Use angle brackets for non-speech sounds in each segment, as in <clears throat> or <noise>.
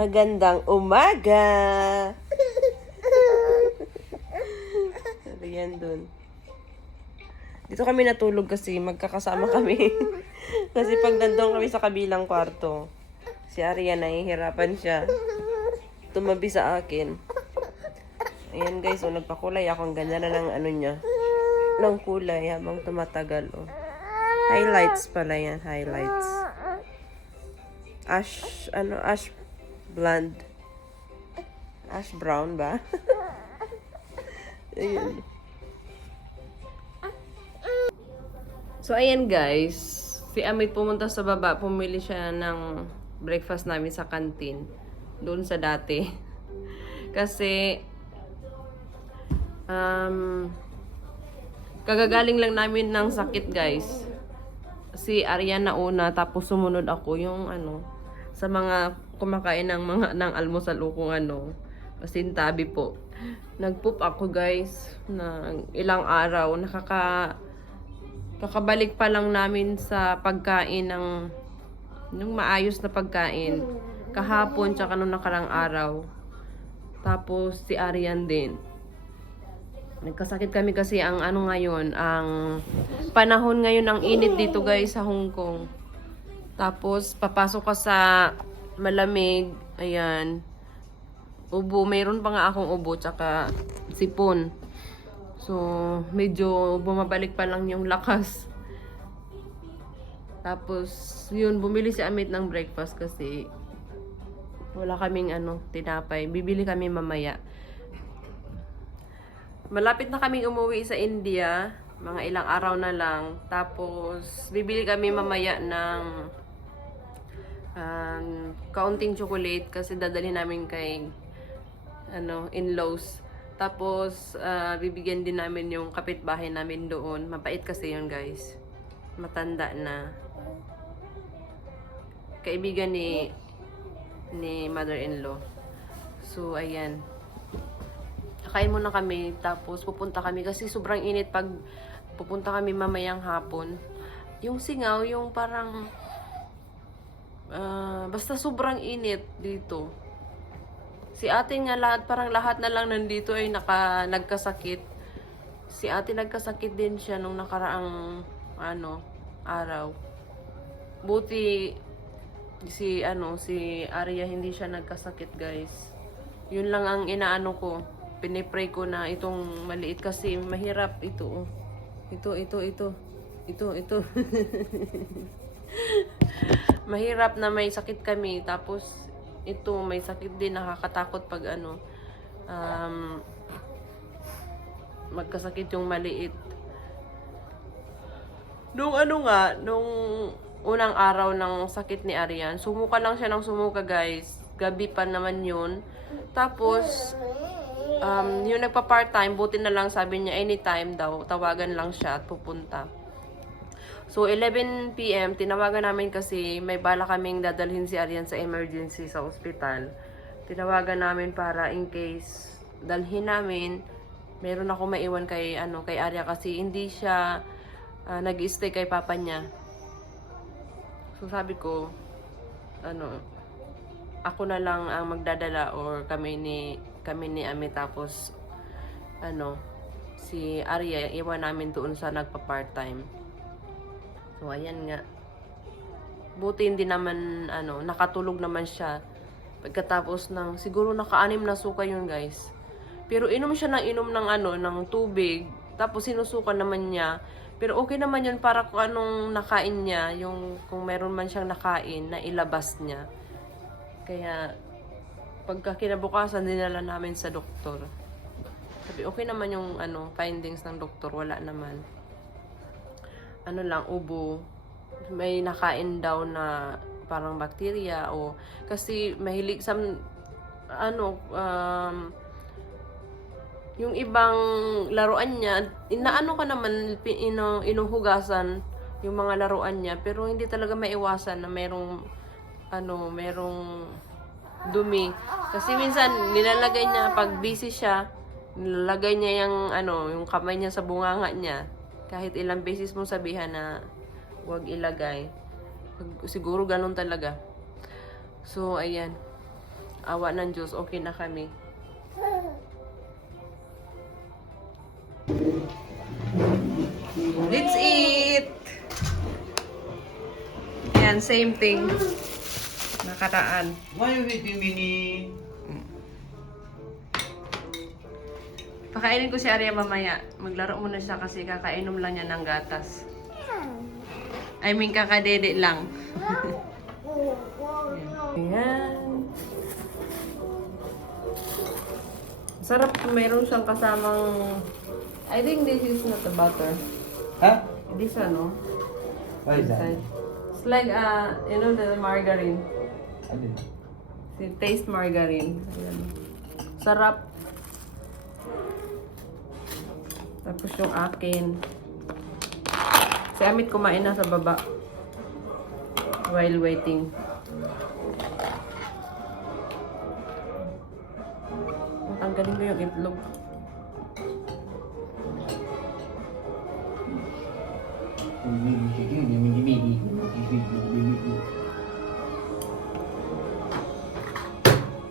Magandang umaga! <laughs> Riyan dun. Dito kami natulog kasi magkakasama kami. <laughs> kasi pag nandun kami sa kabilang kwarto, si Arian nahihirapan siya. Tumabi sa akin. Ayan guys, so nagpakulay ako. Ang ganda na ng ano niya. Ng kulay habang tumatagal. Oh. Highlights pala yan, highlights. Ash, ano, ash blonde. Ash brown ba? <laughs> Ayun. So, ayan guys. Si Amit pumunta sa baba. Pumili siya ng breakfast namin sa canteen. Doon sa dati. <laughs> Kasi, um, kagagaling lang namin ng sakit guys. Si Ariana una, tapos sumunod ako yung ano, sa mga kumakain ng mga ng almusal o kung ano, pasintabi po. Nagpoop ako guys ng ilang araw. Nakaka kakabalik pa lang namin sa pagkain ng nung maayos na pagkain kahapon tsaka nung nakarang araw. Tapos si Arian din. Nagkasakit kami kasi ang ano ngayon, ang panahon ngayon ang init dito guys sa Hong Kong. Tapos papasok ka sa malamig, ayan. Ubo, mayroon pa nga akong ubo tsaka sipon. So, medyo bumabalik pa lang yung lakas. Tapos, yun, bumili si Amit ng breakfast kasi wala kaming ano, tinapay. Bibili kami mamaya. Malapit na kaming umuwi sa India. Mga ilang araw na lang. Tapos, bibili kami mamaya ng um, kaunting chocolate kasi dadalhin namin kay ano, in-laws. Tapos, ah, bibigyan din namin yung kapitbahay namin doon. Mabait kasi yun, guys. Matanda na. Kaibigan ni ni mother-in-law. So, ayan. Kakain muna kami, tapos pupunta kami kasi sobrang init pag pupunta kami mamayang hapon. Yung singaw, yung parang ah, basta sobrang init dito. Si ate nga lahat, parang lahat na lang nandito ay naka, nagkasakit. Si ate nagkasakit din siya nung nakaraang ano, araw. Buti si ano si Arya hindi siya nagkasakit guys. Yun lang ang inaano ko. Pinipray ko na itong maliit kasi mahirap ito. oh. Ito, ito, ito. Ito, ito. <laughs> mahirap na may sakit kami tapos ito may sakit din nakakatakot pag ano um, magkasakit yung maliit. Nung ano nga nung unang araw ng sakit ni Arian sumuka lang siya ng sumuka guys. Gabi pa naman yun. Tapos um, yung nagpa part time buti na lang sabi niya anytime daw tawagan lang siya at pupunta So, 11 p.m., tinawagan namin kasi may bala kaming dadalhin si Arian sa emergency sa ospital. Tinawagan namin para in case dalhin namin, meron ako maiwan kay, ano, kay Arya kasi hindi siya ah, nag-stay kay papa niya. So, sabi ko, ano, ako na lang ang magdadala or kami ni, kami ni Ami tapos, ano, si Arya, iwan namin doon sa nagpa-part-time. So, ayan nga. Buti hindi naman, ano, nakatulog naman siya. Pagkatapos ng, siguro naka-anim na suka yun, guys. Pero inom siya ng inom ng, ano, ng tubig. Tapos sinusuka naman niya. Pero okay naman yun para kung anong nakain niya, yung kung meron man siyang nakain, na ilabas niya. Kaya, pagka kinabukasan, dinala namin sa doktor. Sabi, okay naman yung ano, findings ng doktor, wala naman ano lang, ubo. May nakain daw na parang bakterya o kasi mahilig sa ano um, yung ibang laruan niya inaano ka naman ino, inuhugasan yung mga laruan niya pero hindi talaga maiwasan na merong ano merong dumi kasi minsan nilalagay niya pag busy siya nilalagay niya yung ano yung kamay niya sa bunganga niya kahit ilang beses mong sabihan na huwag ilagay. Siguro ganun talaga. So, ayan. awa ng Diyos, okay na kami. Let's eat! Yan, same thing. Nakaraan. Why you eating mini? Pakainin ko si Arya mamaya. Maglaro muna siya kasi kakainom lang niya ng gatas. I mean, kakadede lang. Ayan. <laughs> Sarap mayroon siyang kasamang... I think this is not the butter. Huh? This ano? What is that? It's like, uh, you know, the margarine. Ano? Taste margarine. Ayan. Sarap. Tapos yung akin. Si Amit kumain na sa baba. While waiting. Tanggalin ko yung itlog.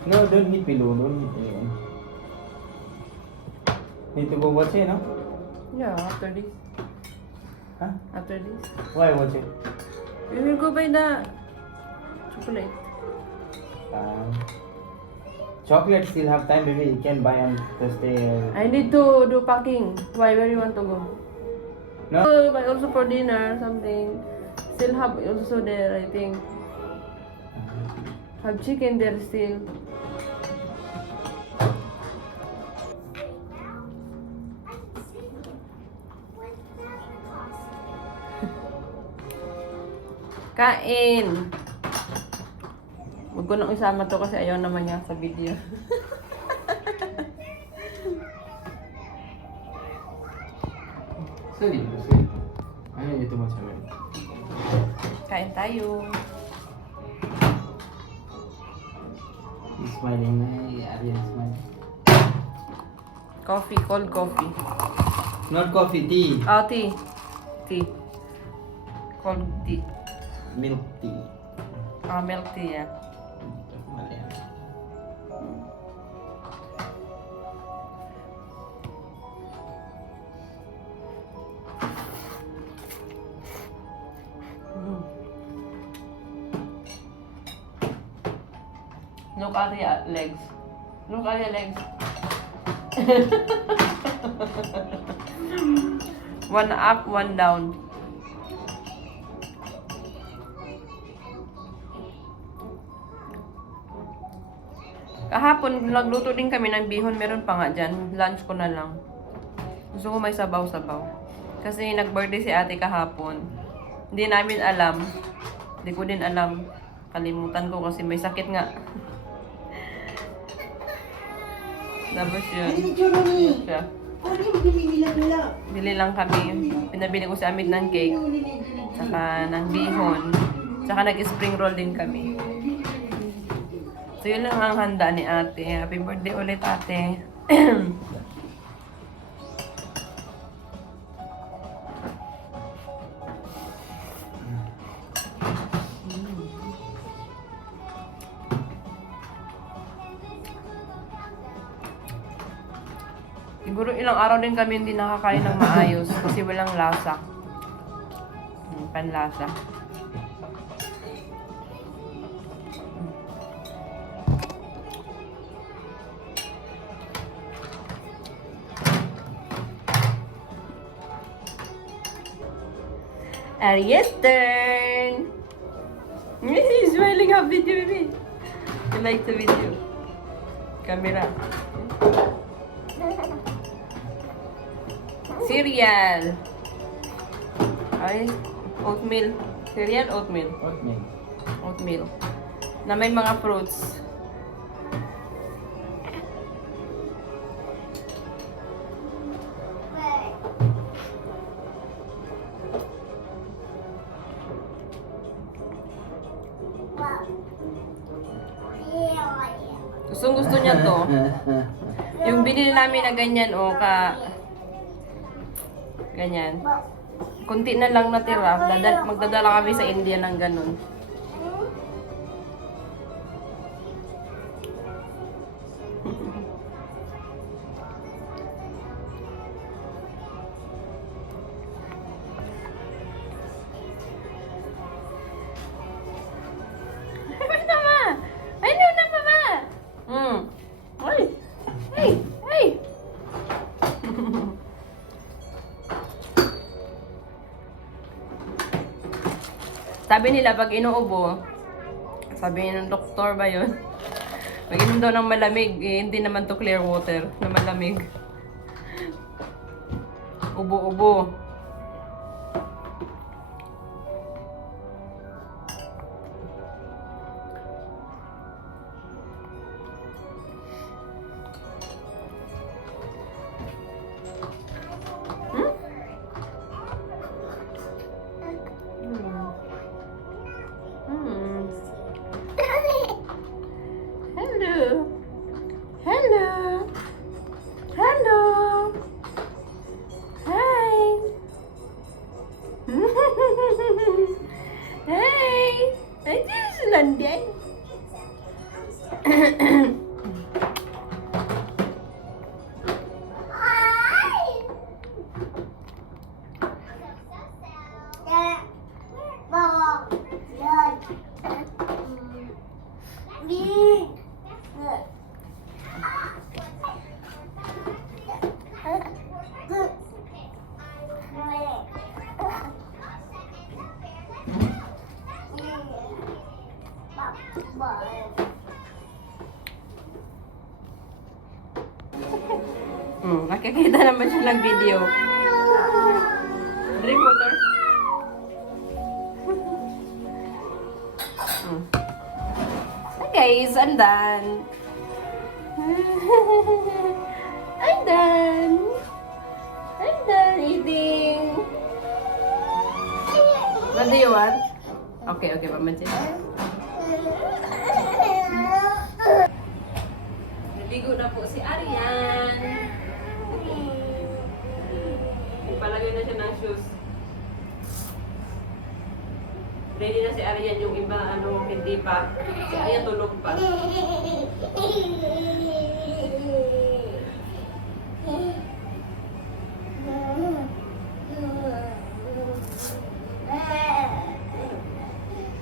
No, don't hit below. Don't hit below. Need to go watch it, no? Yeah, after this. Huh? After this. Why watch it? We will go buy the chocolate. Um, chocolate still have time, maybe you can buy on Thursday. I need to do packing. Why? Where you want to go? No? Uh, buy also for dinner something. Still have also there, I think. Have chicken there still. Kain! Huwag ko nang isama to kasi ayaw naman niya sa video. Sorry, sorry. Ano ito mo sa? Kain tayo. He's smiling na. Is smiling. Coffee, cold coffee. Not coffee, tea. Oh, tea. Tea. Cold tea. Milk tea. Ah, milk tea, yeah. Malayan. Mm. Look at the legs. Look at the legs. <laughs> one up, one down. Kahapon, nagluto din kami ng bihon. Meron pa nga dyan. Lunch ko na lang. Gusto ko may sabaw-sabaw. Kasi nag-birthday si ate kahapon. Hindi namin alam. Hindi ko din alam. Kalimutan ko kasi may sakit nga. <laughs> Tapos yun. Yun siya. Bili lang kami. Pinabili ko si Amit ng cake. Saka ng bihon. Saka nag-spring roll din kami. So yun lang ang handa ni ate. Happy birthday ulit ate. <clears throat> Siguro ilang araw din kami hindi nakakain ng maayos kasi walang lasa. Panlasa. Arias turn! He's smiling up video baby. You like the video? Camera. Cereal. Ay, oatmeal. Cereal, oatmeal. Oatmeal. Oatmeal. Na may mga fruits. Binili namin na ganyan, o, ka... Ganyan. Kunti na lang natira. Dadal, magdadala kami sa India ng ganun. Sabi nila, pag inuubo, sabi ng doktor ba yun? <laughs> Mag-inom daw ng malamig, eh, hindi naman to clear water na malamig. Ubo-ubo. Nakikita naman siya ng video. Drink water. Hmm. Okay, guys, I'm done. <laughs> I'm done. I'm done eating. What do you want? Okay, okay, Mama Jen. Naligo na po si Arian. Palagay na siya ng shoes. Ready na si Arian yung iba, ano, hindi pa. Si Arian tulog pa. <laughs>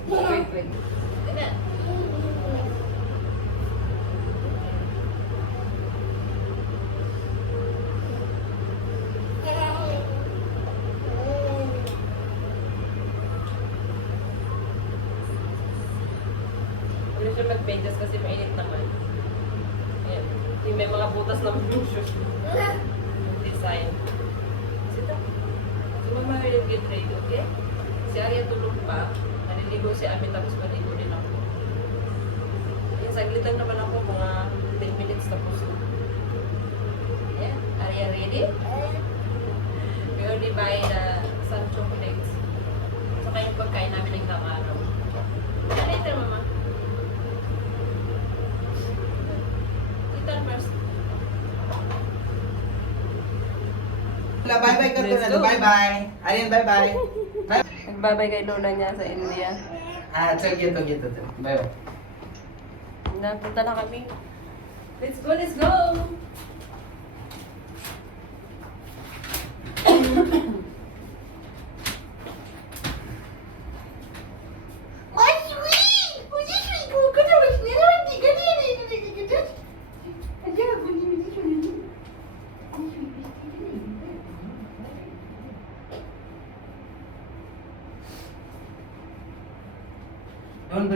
Wait, wait. Tina. Hindi siya mag-pages kasi mainit naman. Ayan. Yung may mga butas naman yung shoes. Yung design. Sita. So, get ready, okay? Si Arya tulog pa. Naliligo si Ami tapos maligo din ako. Ayan, saglit lang naman ako. Mga 10 minutes tapos. Ayan. Arya ready? We only buy the sun chocolates. Saka yung pagkain namin ng isang araw. Ano ito, mama? Bye-bye ka Let's na. Bye-bye. Arian, bye-bye. Bye. Nagbabay kay lola niya sa India. Ah, sige, to, gitu. Bye. Napunta na kami. Let's go, let's go! <coughs>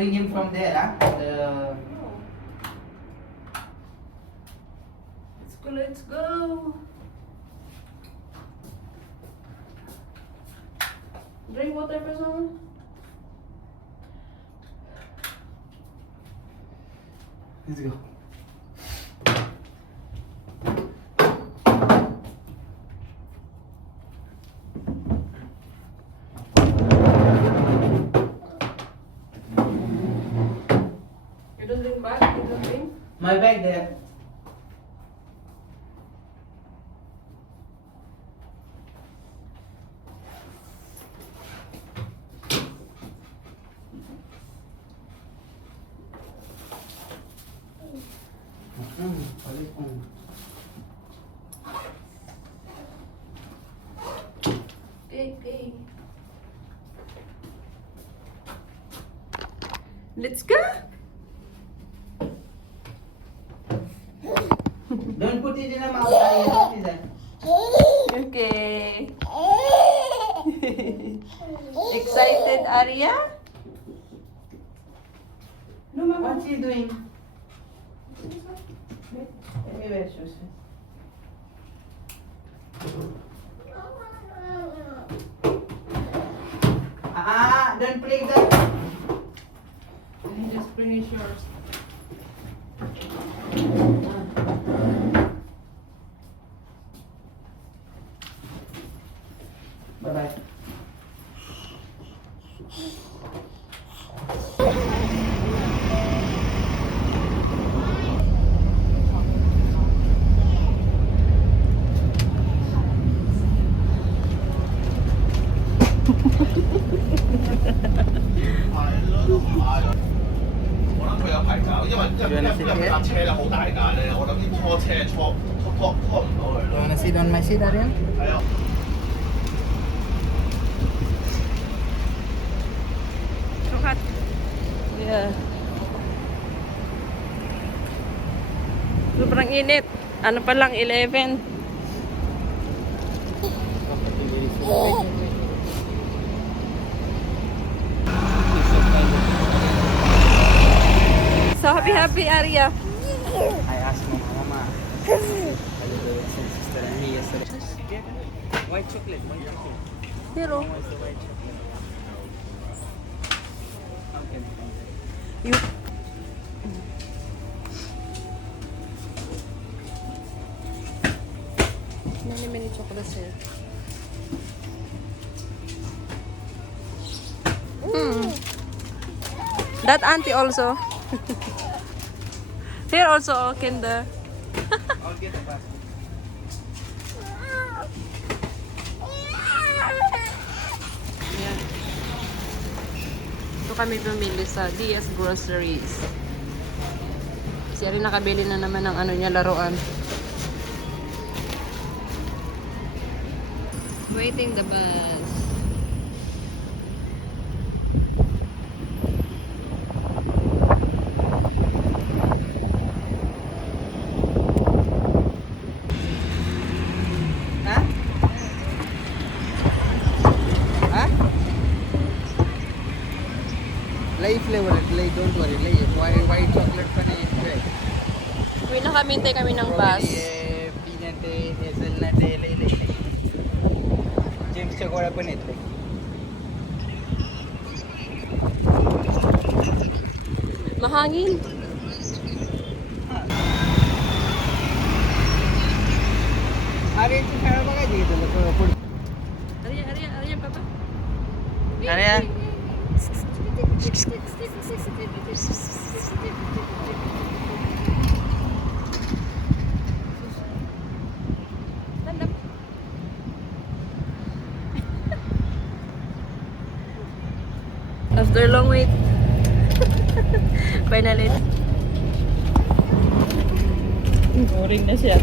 bring him from there, ah. My bag there. Hmm, palit mo. Okay, okay. Let's go! Don't put it in a mouth. Arian. What is that? Okay. Excited, Arya? What's he doing? Let me wear shoes. Ah, don't play that. Just finish yours. Bye bye. You wanna sit on my seat, Ariel? Sukat. Yeah. Sobrang init. Ano pa lang, 11. So happy, happy, Arya. I asked my mama. sister and me yesterday. White chocolate, white chocolate. The white chocolate? You... Many, many chocolates here. Mm. That auntie also. <laughs> Here also, oh, kinder. I'll get the basket. Ayan. Ito kami bumili sa DS Groceries. Si Ari nakabili na naman ng ano niya laruan. Waiting the bus. Huh? Huh? Lay flavor it, lay, don't worry, lay. White, white chocolate pa na yun, right? Uwi na kami, hintay kami ng bus. Strawberry, eh, peanut eh, hazelnut eh, lay, lay, lay. James chocolate pa nito. Mahangin. Ari, kaya kayo dito? Arya, Arya, Arya, papa. Ano yan? Finally. Boring na siya.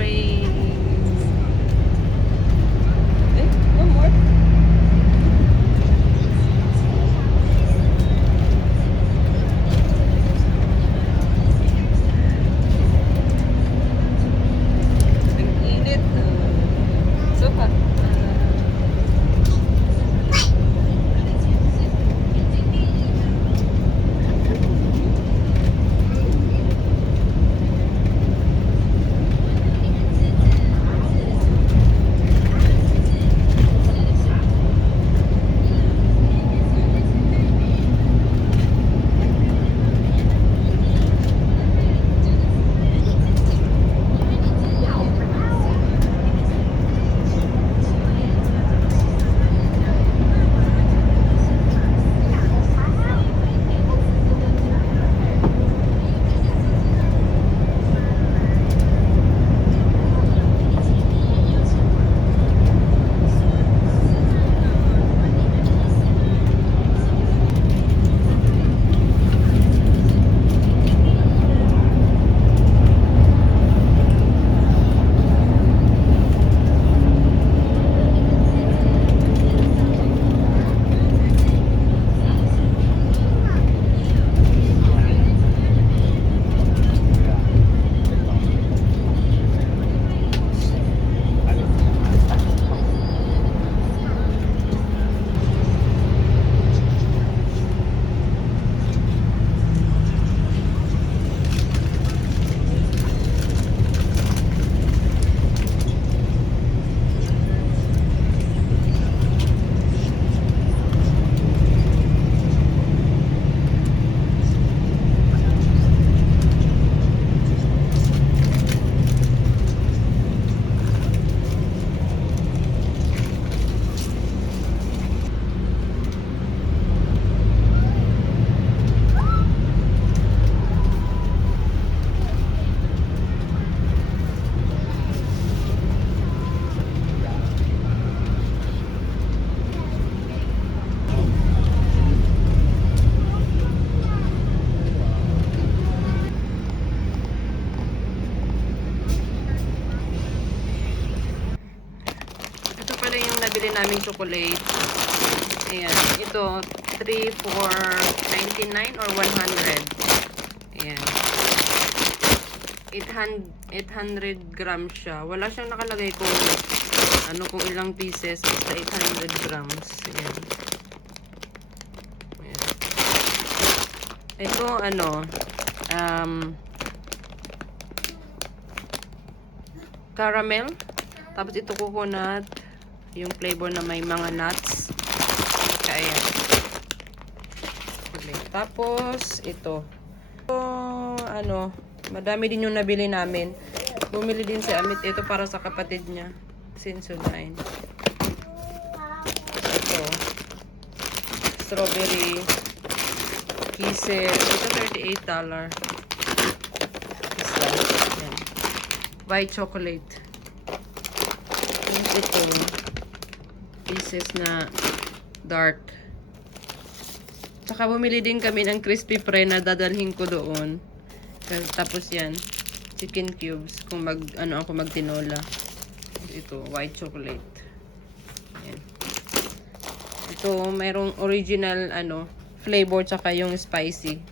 Train. Nabili namin chocolate. Ayan. Ito, 3 for 99 or 100. Ayan. 800, 800 grams siya. Wala siyang nakalagay kung ano kung ilang pieces. Basta 800 grams. Ayan. Ayan. Ito, ano, um, caramel. Tapos ito coconut. Yung flavor na may mga nuts. Kaya, Okay. Tapos, ito. Ito, ano, madami din yung nabili namin. Bumili din si Amit ito para sa kapatid niya. Sensodyne. Ito. Strawberry. Kisses. Ito, $38. Isa. Yan. White chocolate. Ito. Pieces na dark. Tsaka bumili din kami ng crispy fry na dadalhin ko doon. Tapos yan, chicken cubes kung mag ano ako magtinola. Ito, white chocolate. Yan. Ito, mayroong original ano flavor tsaka yung spicy.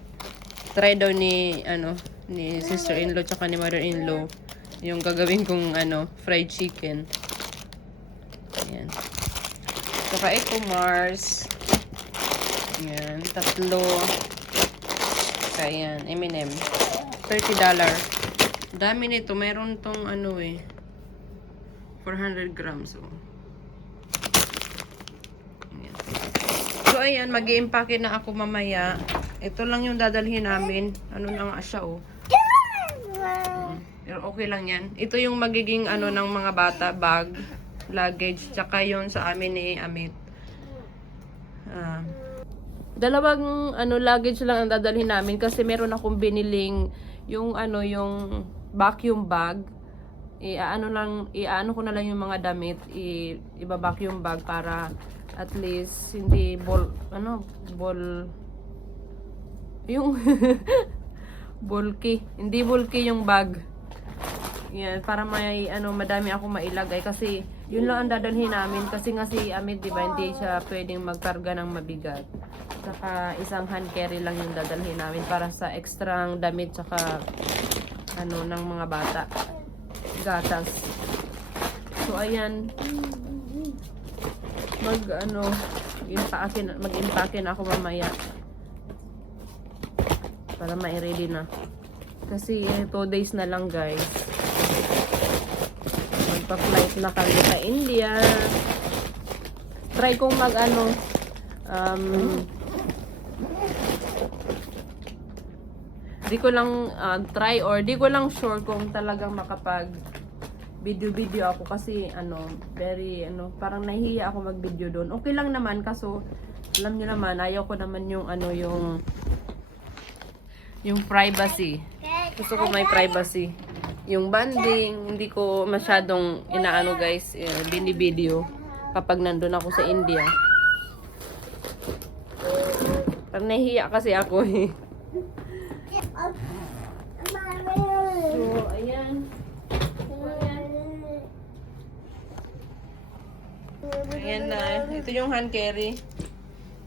Try daw ni ano ni sister-in-law tsaka ni mother-in-law yung gagawin kong ano fried chicken. Yan. Tsaka ito Mars. Yan, tatlo. Kaya yan, M&M. $30. Dami nito. Meron tong ano eh. 400 grams. Oh. Ayan. So, ayan. mag impake na ako mamaya. Ito lang yung dadalhin namin. Ano na nga siya, oh. Pero okay lang yan. Ito yung magiging ano ng mga bata, bag, luggage, tsaka yun sa amin ni Amit. Ah. Dalawang ano luggage lang ang dadalhin namin kasi meron akong biniling yung ano yung vacuum bag. I-ano lang i-ano ko na lang yung mga damit, i iba-vacuum bag para at least hindi bol ano bol yung <laughs> bulky, hindi bulky yung bag. Yan, para may ano madami ako mailagay kasi yun lang ang dadalhin namin kasi nga si Amit 'di hindi siya pwedeng magkarga ng mabigat. Saka isang hand carry lang yung dadalhin namin para sa ekstrang damit saka ano ng mga bata. Gatas. So ayan. Mag ano impake mag-impake na ako mamaya. Para mai-ready na. Kasi 2 days na lang guys. Magpa-flight na kami sa India. Try kong mag ano um di ko lang uh, try or di ko lang sure kung talagang makapag video-video ako kasi ano very ano parang nahihiya ako mag-video doon. Okay lang naman kaso alam niyo naman ayaw ko naman yung ano yung yung privacy. Gusto ko may privacy. Yung banding, hindi ko masyadong inaano guys, eh, bini-video kapag nandun ako sa India. Parang nahihiya kasi ako eh. So, ayan. Ayan na. Ito yung hand carry.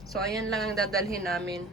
So, ayan lang ang dadalhin namin.